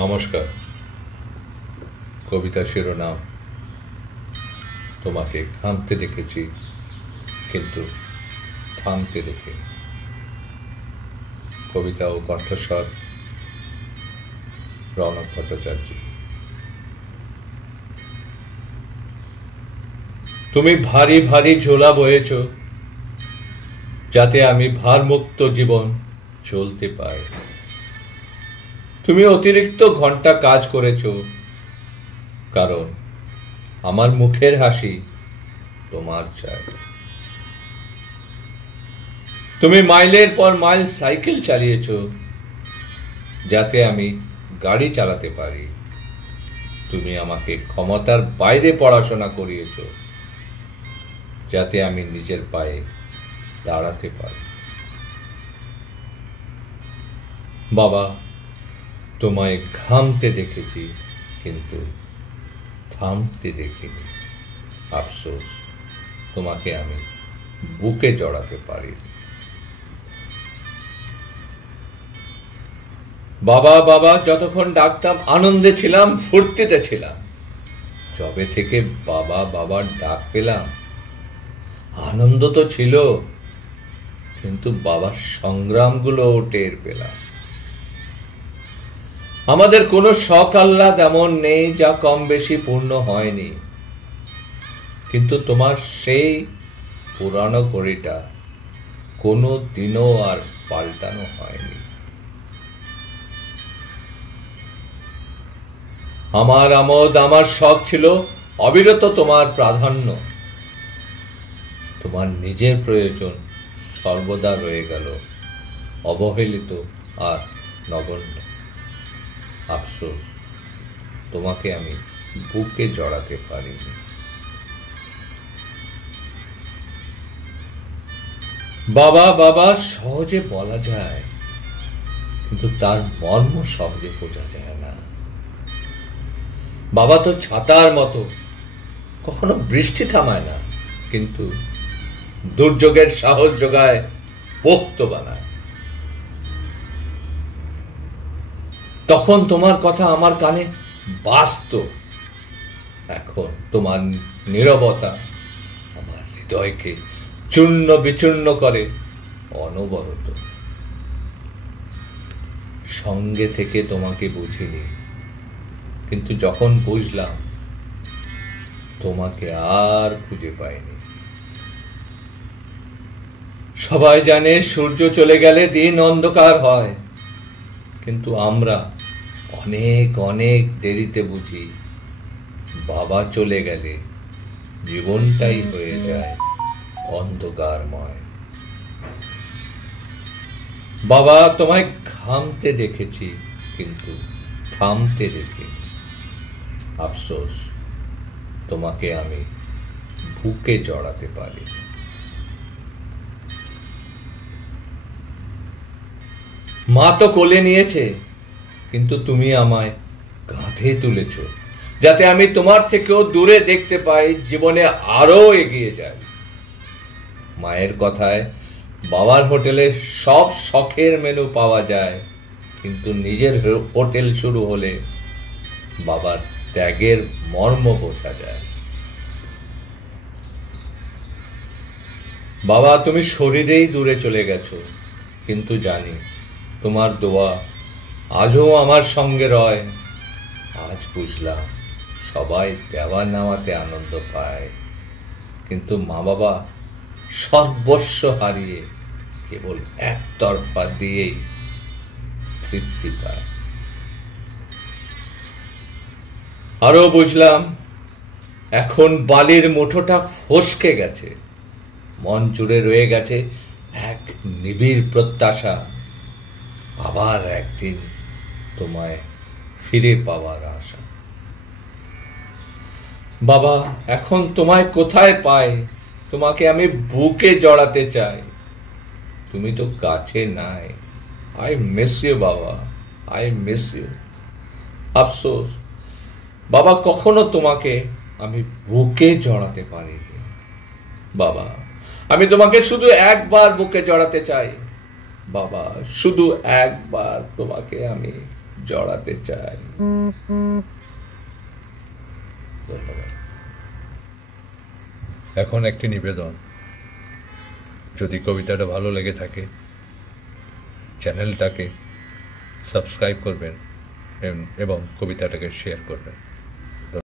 নমস্কার। কবিতা শিরোনাম তোমাকে থামতে দেখেছি কিন্তু থামতে দেখিনি। কবিতা ও কণ্ঠস্বর রৌনক ভট্টাচার্য। তুমি ভারী ভারী ঝোলা বয়েছ যাতে আমি ভারমুক্ত জীবন চলতে পাই। তুমি অতিরিক্ত ঘন্টা কাজ করেছ কারণ আমার মুখের হাসি তোমার চাই। তুমি মাইলের পর মাইল সাইকেল চালিয়েছ যাতে আমি গাড়ি চালাতে পারি। তুমি আমাকে ক্ষমতার বাইরে পড়াশোনা করিয়েছ যাতে আমি নিজের পায়ে দাঁড়াতে পারি। বাবা, তোমায় ঘামতে দেখেছি কিন্তু থামতে দেখিনি। আফসোস, তোমাকে আমি বুকে জড়াতে পারি। বাবা বাবা যতক্ষণ ডাকতাম আনন্দে ছিলাম, ফুর্তিতে ছিলাম। যবে থেকে বাবা বাবার ডাক পেলাম, আনন্দ তো ছিল কিন্তু বাবার সংগ্রামগুলো টের পেলাম। আমাদের কোনো শখ আহ্লাদ এমন নেই যা কম বেশি পূর্ণ হয়নি, কিন্তু তোমার সেই পুরানো ঘড়িটা কোনো দিনও আর পাল্টানো হয়নি। আমার আমোদ, আমার শখ ছিল অবিরত তোমার প্রাধান্য। তোমার নিজের প্রয়োজন সর্বদা রয়ে গেল অবহেলিত আর নগণ্য। আফসোস, তোমাকে আমি বুকে জড়াতে পারিনি। বাবা বাবা সহজে বলা যায় কিন্তু তার মর্ম সহজে বোঝা যায় না। বাবা তো ছাতার মতো, কখনো বৃষ্টি থামায় না কিন্তু দুর্যোগের সাহস যোগায়, পোক্ত বানায়। তখন তোমার কথা আমার কানে বাজত, এখন তোমার নীরবতা আমার হৃদয়কে চূর্ণ বিচূর্ণ করে অনবরত। সঙ্গে থেকে তোমাকে বুঝিনি, কিন্তু যখন বুঝলাম তোমাকে আর খুঁজে পাইনি। সবাই জানে সূর্য চলে গেলে দিন অন্ধকার হয়, কিন্তু আমরা অনেক অনেক দেরিতে বুঝি বাবা চলে গেলে জীবনটাই হয়ে যায় অন্ধকারময়। বাবা, তোমায় ঘামতে দেখেছি কিন্তু থামতে দেখিনি। আফসোস, তোমাকে আমি বুকে জড়াতে পারি। মা তো কোলে নিয়েছে কিন্তু তুমি আমায় কাঁধে তুলেছ যাতে আমি তোমার থেকেও দূরে দেখতে পাই, জীবনে আরো এগিয়ে যাই। মায়ের কথায় বাবার হোটেলে সব শখের মেনু পাওয়া যায়, কিন্তু নিজের হোটেল শুরু হলে বাবার ত্যাগের মর্ম বোঝা যায়। বাবা, তুমি শরীরেই দূরে চলে গেছো, কিন্তু জানি তোমার দোয়া আজও আমার সঙ্গে রয়। আজ বুঝলাম সবাই দেওয়া নেওয়াতে আনন্দ পায়, কিন্তু মা বাবা সর্বস্ব হারিয়ে কেবল একতরফা দিয়েই তৃপ্তি পায়। আরো বুঝলাম এখন বালির মুঠোটা ফসকে গেছে, মন জুড়ে রয়ে গেছে এক নিবিড় প্রত্যাশা, আবার একদিন তোমায় ফিরে পাওয়ার আশা। বাবা, এখন তোমায় কোথায় পাই? তোমাকে আমি বুকে জড়াতে চাই, তুমি তো কাছে নাই। আই মিস ইউ বাবা, আই মিস ইউ। আফসোস বাবা, কখনো তোমাকে আমি বুকে জড়াতে পারিনি। বাবা, আমি তোমাকে শুধু একবার বুকে জড়াতে চাই। বাবা, শুধু একবার তোমাকে আমি জড়াতে চাই। ধন্যবাদ। এখন একটি নিবেদন, যদি কবিতাটা ভালো লেগে থাকে চ্যানেলটাকে সাবস্ক্রাইব করবেন এবং কবিতাটাকে শেয়ার করবেন।